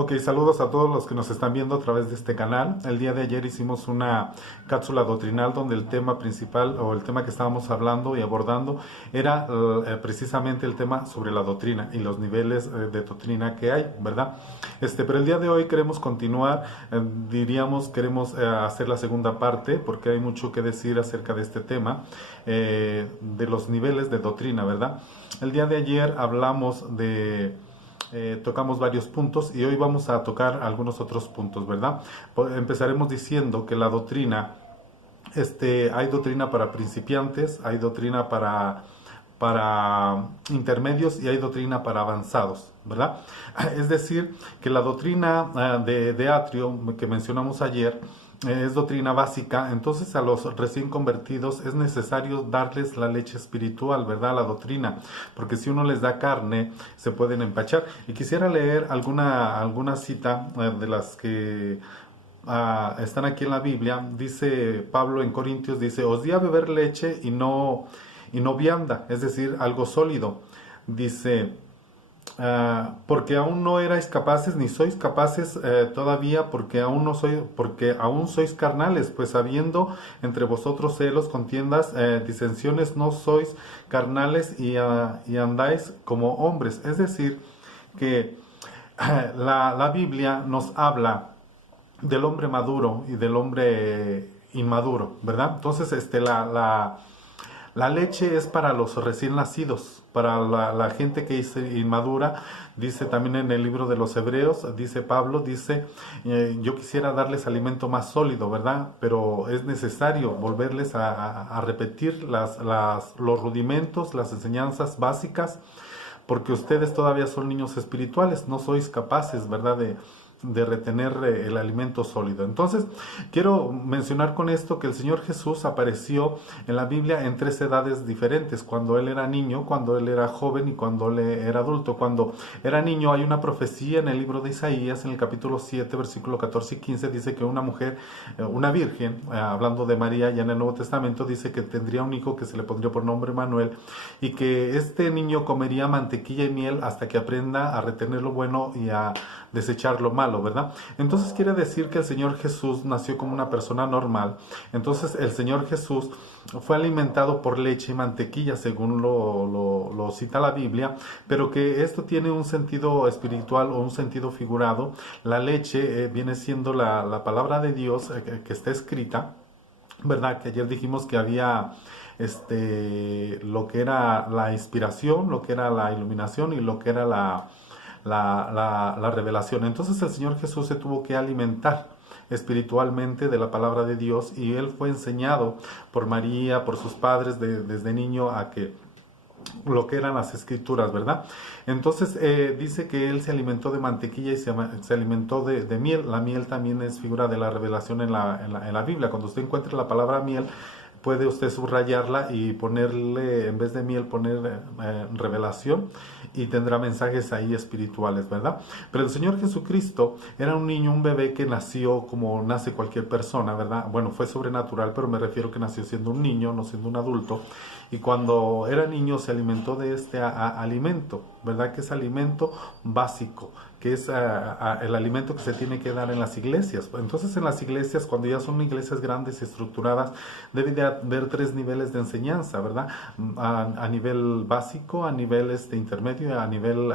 Ok, saludos a todos los que nos están viendo a través de este canal. El día de ayer hicimos una cápsula doctrinal donde el tema principal o el tema que estábamos hablando y abordando era precisamente el tema sobre la doctrina y los niveles de doctrina que hay, ¿verdad? Pero el día de hoy queremos continuar, queremos hacer la segunda parte porque hay mucho que decir acerca de este tema, de los niveles de doctrina, ¿verdad? El día de ayer hablamos tocamos varios puntos y hoy vamos a tocar algunos otros puntos, ¿verdad? Empezaremos diciendo que la doctrina, hay doctrina para principiantes, hay doctrina para intermedios y hay doctrina para avanzados, ¿verdad? Es decir, que la doctrina de Atrio que mencionamos ayer es doctrina básica. Entonces a los recién convertidos es necesario darles la leche espiritual, ¿verdad? La doctrina, porque si uno les da carne se pueden empachar. Y quisiera leer alguna cita de las que están aquí en la Biblia. Dice Pablo en Corintios, dice: os di a beber leche y no vianda, es decir, algo sólido. Dice: porque aún no erais capaces, ni sois capaces todavía, porque aún sois carnales, pues habiendo entre vosotros celos, contiendas, disensiones, no sois carnales y andáis como hombres. Es decir, que la Biblia nos habla del hombre maduro y del hombre inmaduro, ¿verdad? Entonces, la leche es para los recién nacidos, para la gente que es inmadura. Dice también en el libro de los Hebreos, dice Pablo, yo quisiera darles alimento más sólido, ¿verdad? Pero es necesario volverles a repetir los rudimentos, las enseñanzas básicas, porque ustedes todavía son niños espirituales, no sois capaces, ¿verdad?, de retener el alimento sólido. Entonces, quiero mencionar con esto que el Señor Jesús apareció en la Biblia en 3 edades diferentes: cuando Él era niño, cuando Él era joven y cuando Él era adulto. Cuando era niño, hay una profecía en el libro de Isaías, en el capítulo 7, versículo 14 y 15, dice que una mujer, una virgen, hablando de María ya en el Nuevo Testamento, dice que tendría un hijo que se le pondría por nombre Manuel, y que este niño comería mantequilla y miel hasta que aprenda a retener lo bueno y a desechar lo malo, ¿verdad? Entonces quiere decir que el Señor Jesús nació como una persona normal. Entonces el Señor Jesús fue alimentado por leche y mantequilla, según lo cita la Biblia, pero que esto tiene un sentido espiritual o un sentido figurado. La leche viene siendo la palabra de Dios que está escrita, ¿verdad? Que ayer dijimos que había lo que era la inspiración, lo que era la iluminación y lo que era la revelación. Entonces el Señor Jesús se tuvo que alimentar espiritualmente de la palabra de Dios, y Él fue enseñado por María, por sus padres desde niño a que lo que eran las escrituras, ¿verdad? Entonces dice que Él se alimentó de mantequilla y se alimentó de miel. La miel también es figura de la revelación en la Biblia. Cuando usted encuentre la palabra miel, puede usted subrayarla y ponerle, en vez de miel, poner revelación, y tendrá mensajes ahí espirituales, ¿verdad? Pero el Señor Jesucristo era un niño, un bebé que nació como nace cualquier persona, ¿verdad? Bueno, fue sobrenatural, pero me refiero que nació siendo un niño, no siendo un adulto. Y cuando era niño se alimentó de este alimento, ¿verdad? Que es alimento básico, que es el alimento que se tiene que dar en las iglesias. Entonces en las iglesias, cuando ya son iglesias grandes y estructuradas, debe de haber 3 niveles de enseñanza, ¿verdad? A nivel básico, a nivel intermedio y a nivel,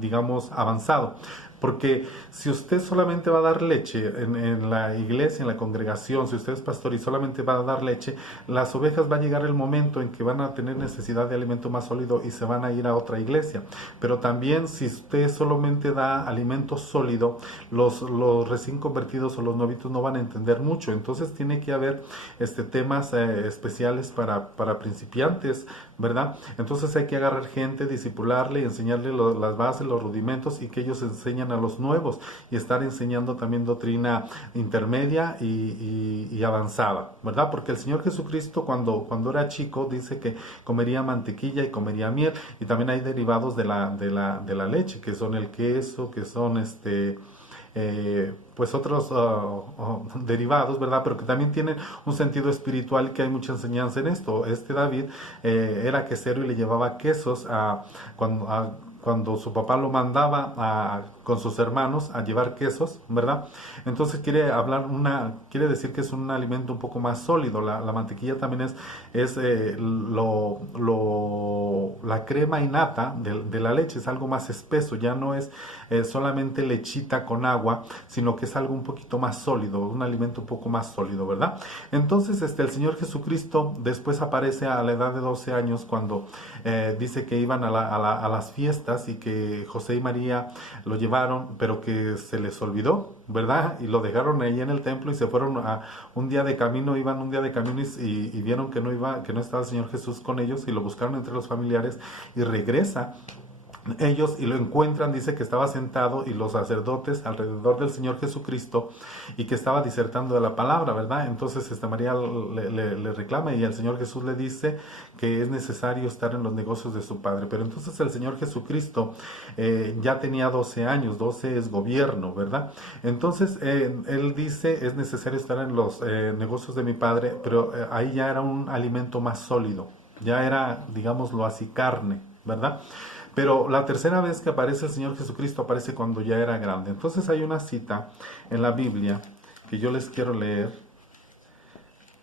digamos, avanzado. Porque si usted solamente va a dar leche en la iglesia, en la congregación, si usted es pastor y solamente va a dar leche, las ovejas va a llegar el momento en que van a tener necesidad de alimento más sólido y se van a ir a otra iglesia. Pero también si usted solamente da alimento sólido, los recién convertidos o los novitos no van a entender mucho. Entonces tiene que haber temas especiales para principiantes, ¿verdad? Entonces hay que agarrar gente, discipularle y enseñarle las bases, los rudimentos, y que ellos enseñan a los nuevos, y estar enseñando también doctrina intermedia y avanzada, ¿verdad? Porque el Señor Jesucristo cuando era chico dice que comería mantequilla y comería miel, y también hay derivados de la leche, que son el queso, que son pues otros derivados, ¿verdad? Pero que también tienen un sentido espiritual, que hay mucha enseñanza en esto. David era quesero y le llevaba quesos cuando su papá lo mandaba con sus hermanos a llevar quesos, ¿verdad? Entonces quiere decir que es un alimento un poco más sólido. La mantequilla también es la crema innata de la leche, es algo más espeso, ya no es solamente lechita con agua, sino que es algo un poquito más sólido, un alimento un poco más sólido, ¿verdad? Entonces el Señor Jesucristo después aparece a la edad de 12 años cuando dice que iban a las fiestas y que José y María lo llevaron, pero que se les olvidó, ¿verdad? Y lo dejaron ahí en el templo y se fueron iban un día de camino y vieron que no estaba el Señor Jesús con ellos y lo buscaron entre los familiares y regresa ellos y lo encuentran, dice que estaba sentado y los sacerdotes alrededor del Señor Jesucristo y que estaba disertando de la palabra, ¿verdad? Entonces María le reclama y el Señor Jesús le dice que es necesario estar en los negocios de su Padre. Pero entonces el Señor Jesucristo ya tenía 12 años, 12 es gobierno, ¿verdad? Entonces Él dice es necesario estar en los negocios de mi Padre, pero ahí ya era un alimento más sólido, ya era, digámoslo así, carne, ¿verdad? Pero la tercera vez que aparece el Señor Jesucristo aparece cuando ya era grande. Entonces hay una cita en la Biblia que yo les quiero leer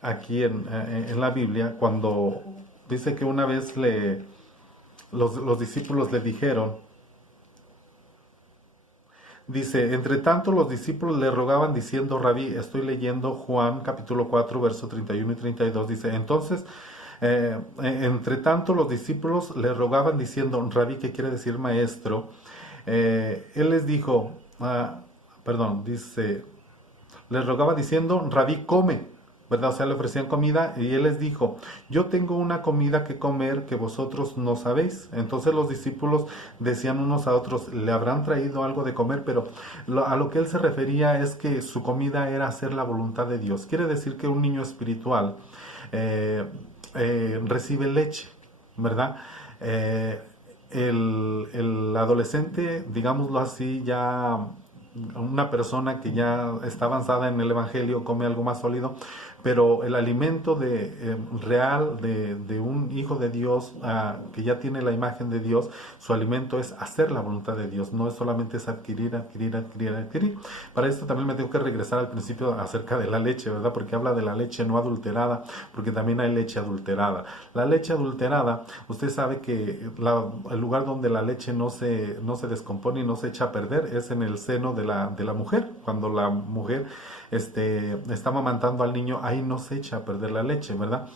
aquí en la Biblia, cuando dice que una vez los discípulos le dijeron, dice, entre tanto los discípulos le rogaban diciendo, Rabí, estoy leyendo Juan capítulo 4, verso 31 y 32, dice, entonces... entre tanto los discípulos le rogaban diciendo, Rabí, que quiere decir maestro, él les dijo, dice, les rogaba diciendo, Rabí, come, ¿verdad? O sea, le ofrecían comida y él les dijo, yo tengo una comida que comer que vosotros no sabéis. Entonces los discípulos decían unos a otros, le habrán traído algo de comer, pero a lo que él se refería es que su comida era hacer la voluntad de Dios. Quiere decir que un niño espiritual recibe leche, ¿verdad? El adolescente, digámoslo así, ya una persona que ya está avanzada en el Evangelio come algo más sólido, pero el alimento real de un hijo de Dios que ya tiene la imagen de Dios, su alimento es hacer la voluntad de Dios, no es solamente es adquirir. Para esto también me tengo que regresar al principio acerca de la leche, ¿verdad? Porque habla de la leche no adulterada, porque también hay leche adulterada. La leche adulterada, usted sabe que el lugar donde la leche no se descompone y no se echa a perder es en el seno de la mujer. Cuando la mujer está amamantando al niño, ahí no se echa a perder la leche, ¿verdad?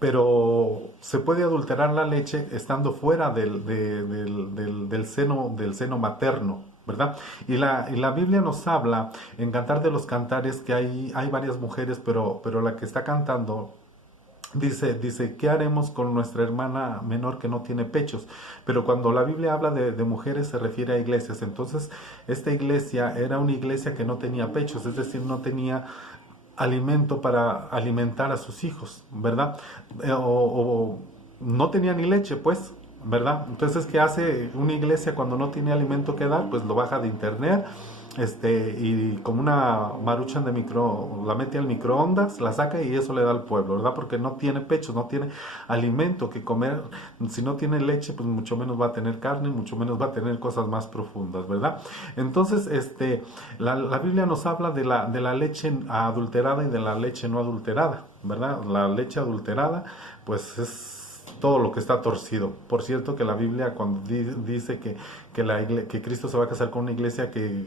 Pero se puede adulterar la leche estando fuera del seno materno, ¿verdad? Y la Biblia nos habla en Cantar de los Cantares que hay varias mujeres, pero la que está cantando dice, ¿qué haremos con nuestra hermana menor que no tiene pechos? Pero cuando la Biblia habla de mujeres se refiere a iglesias. Entonces, esta iglesia era una iglesia que no tenía pechos, es decir, no tenía alimento para alimentar a sus hijos, ¿verdad? O no tenía ni leche, pues, ¿verdad? Entonces, ¿qué hace una iglesia cuando no tiene alimento que dar? Pues lo baja de internet, y como una maruchan la mete al microondas, la saca y eso le da al pueblo, ¿verdad? Porque no tiene pechos, no tiene alimento que comer. Si no tiene leche, pues mucho menos va a tener carne, mucho menos va a tener cosas más profundas, ¿verdad? Entonces, la Biblia nos habla de la leche adulterada y de la leche no adulterada, ¿verdad? La leche adulterada, pues es todo lo que está torcido. Por cierto que la Biblia cuando dice que Cristo se va a casar con una iglesia que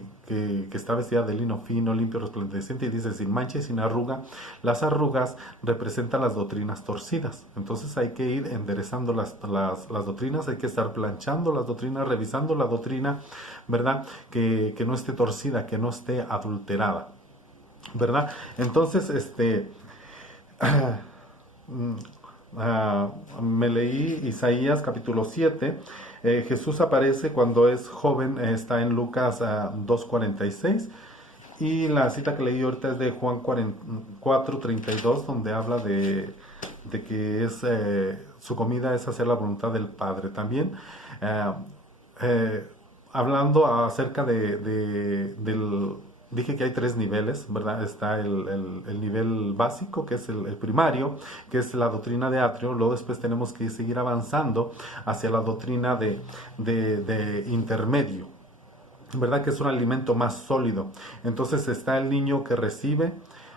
está vestida de lino fino, limpio, resplandeciente, y dice sin mancha y sin arruga, las arrugas representan las doctrinas torcidas. Entonces hay que ir enderezando las doctrinas, hay que estar planchando las doctrinas, revisando la doctrina, ¿verdad? Que no esté torcida, que no esté adulterada, ¿verdad? Entonces, me leí Isaías capítulo 7. Jesús aparece cuando es joven, está en Lucas 2:46, y la cita que leí ahorita es de Juan 4:32, donde habla de que su comida es hacer la voluntad del Padre. También hablando acerca del Dije que hay tres niveles, ¿verdad? Está el nivel básico, que es el primario, que es la doctrina de Atrio. Luego después tenemos que seguir avanzando hacia la doctrina de intermedio, ¿verdad? Que es un alimento más sólido. Entonces está el niño que recibe,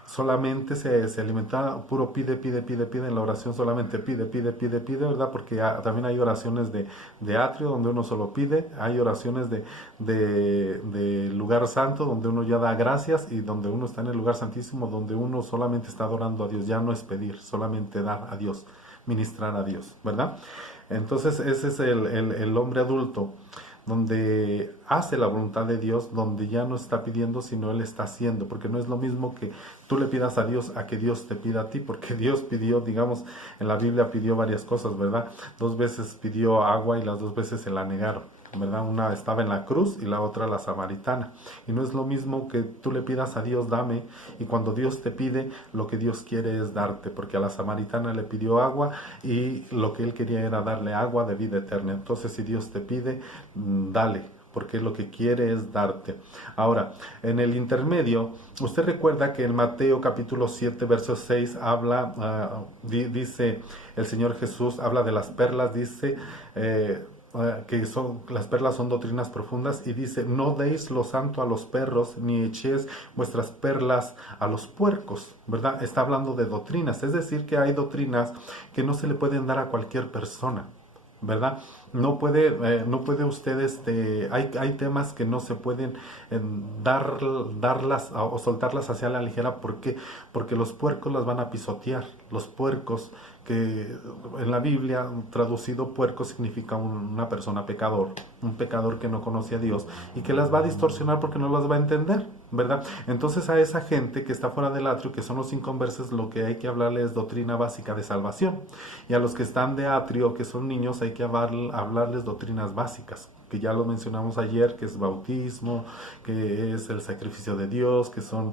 solamente se alimenta puro pide, pide, pide, pide en la oración, solamente pide, pide, pide, pide, ¿verdad? Porque también hay oraciones de atrio donde uno solo pide, hay oraciones de lugar santo donde uno ya da gracias, y donde uno está en el lugar santísimo donde uno solamente está adorando a Dios, ya no es pedir, solamente dar a Dios, ministrar a Dios, ¿verdad? Entonces ese es el hombre adulto, donde hace la voluntad de Dios, donde ya no está pidiendo, sino Él está haciendo, porque no es lo mismo que tú le pidas a Dios a que Dios te pida a ti, porque Dios pidió, digamos, en la Biblia pidió varias cosas, ¿verdad? 2 veces pidió agua y las 2 veces se la negaron, ¿verdad? Una estaba en la cruz y la otra la samaritana. Y no es lo mismo que tú le pidas a Dios, dame, y cuando Dios te pide, lo que Dios quiere es darte, porque a la samaritana le pidió agua y lo que él quería era darle agua de vida eterna. Entonces, si Dios te pide, dale, porque lo que quiere es darte. Ahora, en el intermedio, usted recuerda que en Mateo capítulo 7, verso 6, dice el Señor Jesús, habla de las perlas, dice que las perlas son doctrinas profundas, y dice: no deis lo santo a los perros, ni echéis vuestras perlas a los puercos, ¿verdad? Está hablando de doctrinas, es decir, que hay doctrinas que no se le pueden dar a cualquier persona, ¿verdad? No puede usted, hay temas que no se pueden darlas o soltarlas hacia la ligera. ¿Por qué? Porque los puercos las van a pisotear. Los puercos, que en la Biblia traducido puerco significa una persona pecador, un pecador que no conoce a Dios y que las va a distorsionar porque no las va a entender, ¿verdad? Entonces a esa gente que está fuera del atrio, que son los inconversos, lo que hay que hablarles es doctrina básica de salvación, y a los que están de atrio, que son niños, hay que hablarles doctrinas básicas, que ya lo mencionamos ayer, que es bautismo, que es el sacrificio de Dios, que son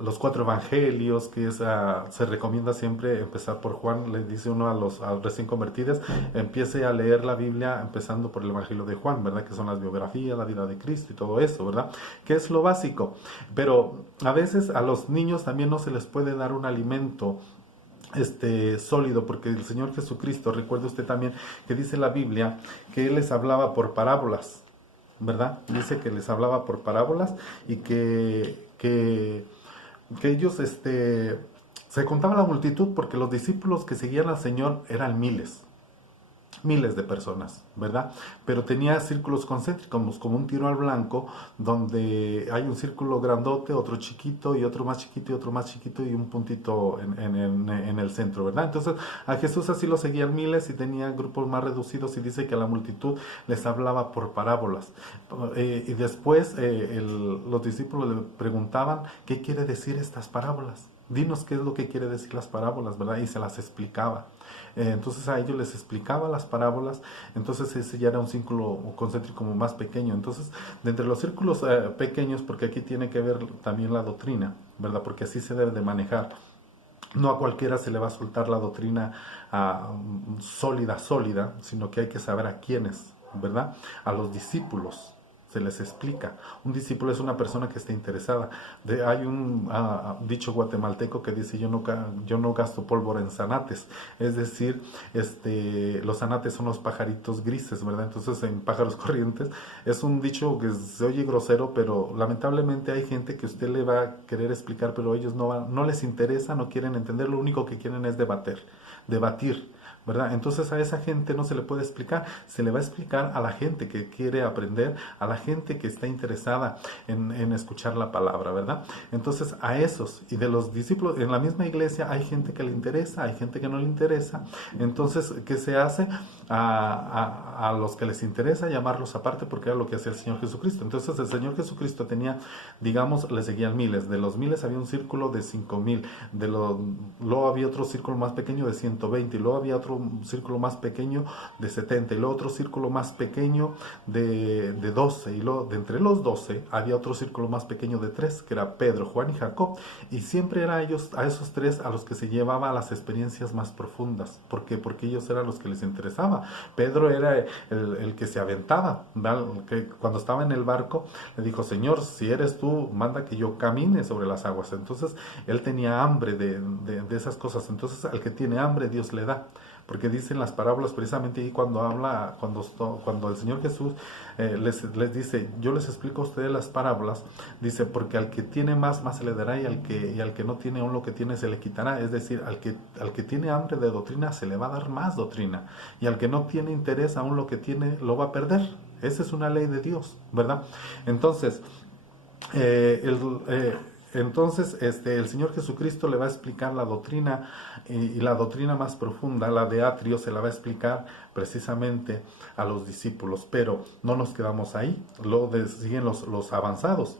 los 4 evangelios, que se recomienda siempre empezar por Juan. Le dice uno a los recién convertidos: empiece a leer la Biblia empezando por el evangelio de Juan, ¿verdad? Que son las biografías, la vida de Cristo y todo eso, ¿verdad? Que es lo básico. Pero a veces a los niños también no se les puede dar un alimento sólido, porque el Señor Jesucristo, recuerde usted también que dice la Biblia que Él les hablaba por parábolas, ¿verdad? Dice que les hablaba por parábolas, y que ellos se contaba la multitud, porque los discípulos que seguían al Señor eran miles de personas, ¿verdad? Pero tenía círculos concéntricos, como un tiro al blanco, donde hay un círculo grandote, otro chiquito, y otro más chiquito, y otro más chiquito, y un puntito en el centro, ¿verdad? Entonces a Jesús así lo seguían miles, y tenía grupos más reducidos, y dice que a la multitud les hablaba por parábolas. Y después los discípulos le preguntaban: ¿qué quiere decir estas parábolas? Dinos qué es lo que quiere decir las parábolas, ¿verdad? Y se las explicaba. Entonces a ellos les explicaba las parábolas. Entonces ese ya era un círculo concéntrico más pequeño. Entonces, de entre los círculos pequeños, porque aquí tiene que ver también la doctrina, ¿verdad? Porque así se debe de manejar. No a cualquiera se le va a soltar la doctrina sólida, sino que hay que saber a quiénes, ¿verdad? A los discípulos se les explica. Un discípulo es una persona que está interesada. Hay un dicho guatemalteco que dice: yo no gasto pólvora en zanates. Es decir, los zanates son los pajaritos grises, ¿verdad? Entonces, en pájaros corrientes, es un dicho que se oye grosero, pero lamentablemente hay gente que usted le va a querer explicar, pero ellos no les interesa, no quieren entender. Lo único que quieren es debatir, ¿verdad? Entonces a esa gente no se le puede explicar, se le va a explicar a la gente que quiere aprender, a la gente que está interesada en escuchar la palabra, ¿verdad? Entonces a esos, y de los discípulos, en la misma iglesia hay gente que le interesa, hay gente que no le interesa. Entonces, ¿qué se hace? A los que les interesa, llamarlos aparte, porque era lo que hacía el Señor Jesucristo. Entonces el Señor Jesucristo tenía, digamos, le seguían miles. De los miles había un círculo de 5,000, luego había otro círculo más pequeño de 120, y luego había otro un círculo más pequeño de 70, y luego otro círculo más pequeño de 12, y luego de entre los 12 había otro círculo más pequeño de 3, que era Pedro, Juan y Jacob, y siempre era a esos 3 a los que se llevaba a las experiencias más profundas. ¿Por qué? Porque ellos eran los que les interesaba. Pedro era el que se aventaba, ¿verdad? Que cuando estaba en el barco le dijo: Señor, si eres tú, manda que yo camine sobre las aguas. Entonces él tenía hambre de esas cosas. Entonces al que tiene hambre Dios le da, porque dicen las parábolas precisamente ahí cuando habla, cuando el Señor Jesús les dice: yo les explico a ustedes las parábolas, dice, porque al que tiene más se le dará, y al que no tiene, aún lo que tiene se le quitará. Es decir, al que tiene hambre de doctrina se le va a dar más doctrina, y al que no tiene interés, aún lo que tiene lo va a perder. Esa es una ley de Dios, ¿verdad? Entonces, el Señor Jesucristo le va a explicar la doctrina, y la doctrina más profunda, la de Atrio, se la va a explicar precisamente a los discípulos. Pero no nos quedamos ahí, luego siguen los avanzados.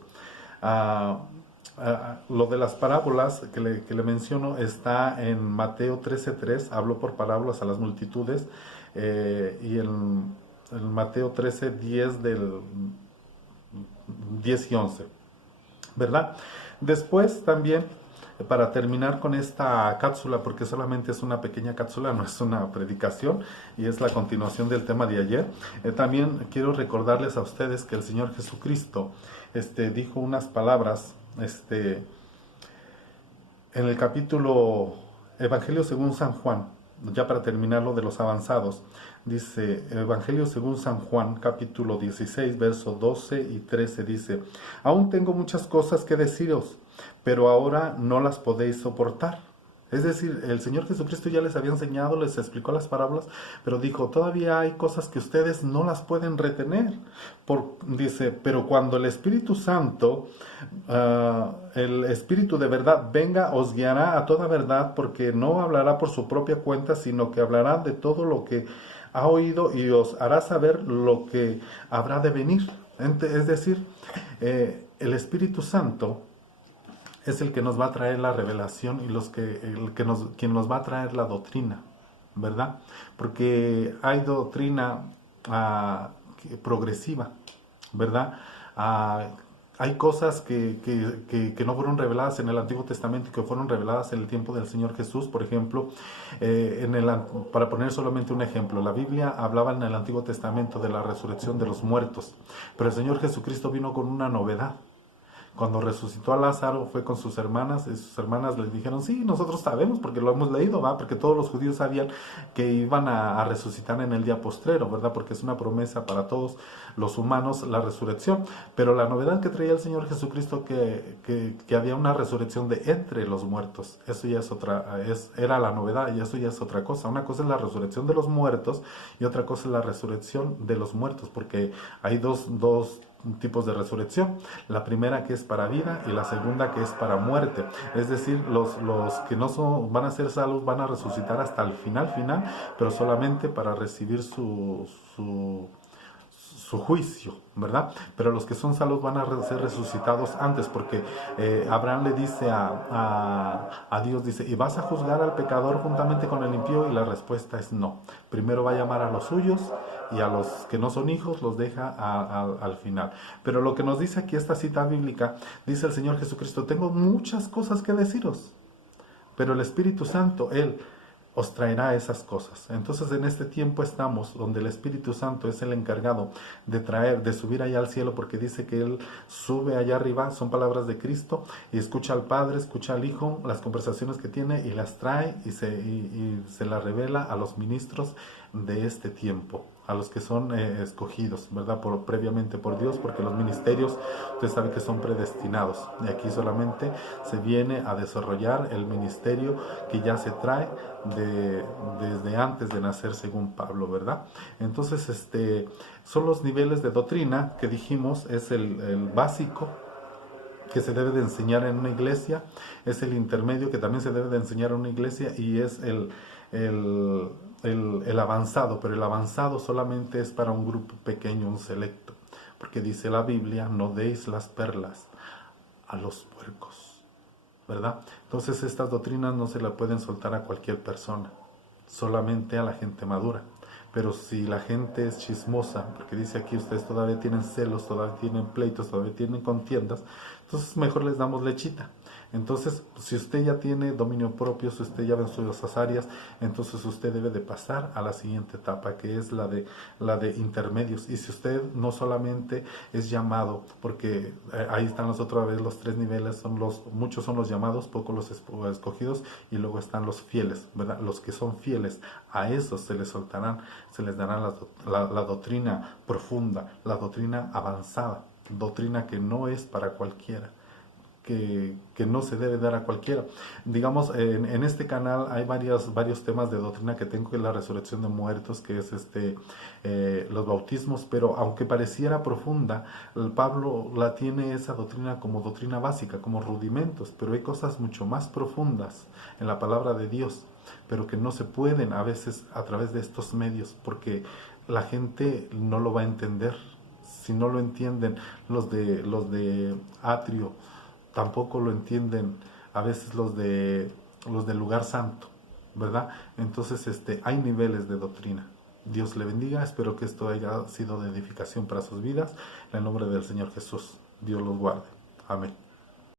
Lo de las parábolas que le menciono está en Mateo 13:3, habló por parábolas a las multitudes, y en Mateo 13:10 del 10 y 11, ¿verdad? Después también, para terminar con esta cápsula, porque solamente es una pequeña cápsula, no es una predicación, y es la continuación del tema de ayer, también quiero recordarles a ustedes que el Señor Jesucristo dijo unas palabras en el capítulo Evangelio según San Juan, ya para terminar lo de los avanzados. Dice Evangelio según San Juan, capítulo 16, verso 12 y 13, dice: aún tengo muchas cosas que deciros, pero ahora no las podéis soportar. Es decir, el Señor Jesucristo ya les había enseñado, les explicó las parábolas, pero dijo: todavía hay cosas que ustedes no las pueden retener. Dice: pero cuando el Espíritu Santo, el Espíritu de verdad, venga, os guiará a toda verdad, porque no hablará por su propia cuenta, sino que hablará de todo lo que ha oído, y os hará saber lo que habrá de venir. Es decir, el Espíritu Santo es el que nos va a traer la revelación, y quien nos va a traer la doctrina, ¿verdad? Porque hay doctrina progresiva, ¿verdad? Hay cosas que no fueron reveladas en el Antiguo Testamento y que fueron reveladas en el tiempo del Señor Jesús. Por ejemplo, para poner solamente un ejemplo, la Biblia hablaba en el Antiguo Testamento de la resurrección de los muertos, pero el Señor Jesucristo vino con una novedad. Cuando resucitó a Lázaro, fue con sus hermanas, y sus hermanas les dijeron: sí, nosotros sabemos porque lo hemos leído, ¿va? Porque todos los judíos sabían que iban a resucitar en el día postrero, ¿verdad? Porque es una promesa para todos los humanos la resurrección. Pero la novedad que traía el Señor Jesucristo, que había una resurrección de entre los muertos. Eso ya es era la novedad, y eso ya es otra cosa. Una cosa es la resurrección de los muertos, y otra cosa es la resurrección de los muertos, porque hay dos tipos de resurrección: la primera, que es para vida, y la segunda, que es para muerte. Es decir, los que no van a ser salvos van a resucitar hasta el final, pero solamente para recibir su juicio, ¿verdad? Pero los que son salvos van a ser resucitados antes, porque Abraham le dice a Dios, dice: ¿y vas a juzgar al pecador juntamente con el impío? Y la respuesta es no. Primero va a llamar a los suyos, y a los que no son hijos los deja al final. Pero lo que nos dice aquí esta cita bíblica, dice el Señor Jesucristo: tengo muchas cosas que deciros, pero el Espíritu Santo, Él os traerá esas cosas. Entonces, en este tiempo estamos donde el Espíritu Santo es el encargado de subir allá al cielo, porque dice que Él sube allá arriba, son palabras de Cristo, y escucha al Padre, escucha al Hijo, las conversaciones que tiene, y las trae y se las revela a los ministros de este tiempo, a los que son escogidos, ¿verdad? Previamente por Dios, porque los ministerios, usted sabe que son predestinados, y aquí solamente se viene a desarrollar el ministerio que ya se trae desde antes de nacer, según Pablo, ¿verdad? Entonces, son los niveles de doctrina que dijimos. Es el básico, que se debe de enseñar en una iglesia, es el intermedio, que también se debe de enseñar en una iglesia, y es el avanzado, pero el avanzado solamente es para un grupo pequeño, un selecto, porque dice la Biblia: no deis las perlas a los puercos, ¿verdad? Entonces estas doctrinas no se las pueden soltar a cualquier persona. solamente a la gente madura. Pero si la gente es chismosa, porque dice aquí ustedes todavía tienen celos, todavía tienen pleitos, todavía tienen contiendas, entonces mejor les damos lechita. Entonces, si usted ya tiene dominio propio, si usted ya venció esas áreas, entonces usted debe de pasar a la siguiente etapa, que es la de intermedios. Y si usted no solamente es llamado, porque ahí están los otra vez los tres niveles, muchos son los llamados, pocos los escogidos, y luego están los fieles, ¿verdad? Los que son fieles, a esos se les soltarán, se les dará la doctrina profunda, la doctrina avanzada, doctrina que no es para cualquiera. Que no se debe dar a cualquiera. Digamos, en este canal hay varios temas de doctrina que tengo, que es la resurrección de muertos, que es los bautismos, pero aunque pareciera profunda, Pablo la tiene esa doctrina como doctrina básica, como rudimentos, pero hay cosas mucho más profundas en la palabra de Dios, pero que no se pueden a veces a través de estos medios, porque la gente no lo va a entender. Si no lo entienden los de Atrio, tampoco lo entienden a veces los del lugar santo, ¿verdad? Entonces, hay niveles de doctrina. Dios le bendiga, espero que esto haya sido de edificación para sus vidas. En el nombre del Señor Jesús, Dios los guarde. Amén.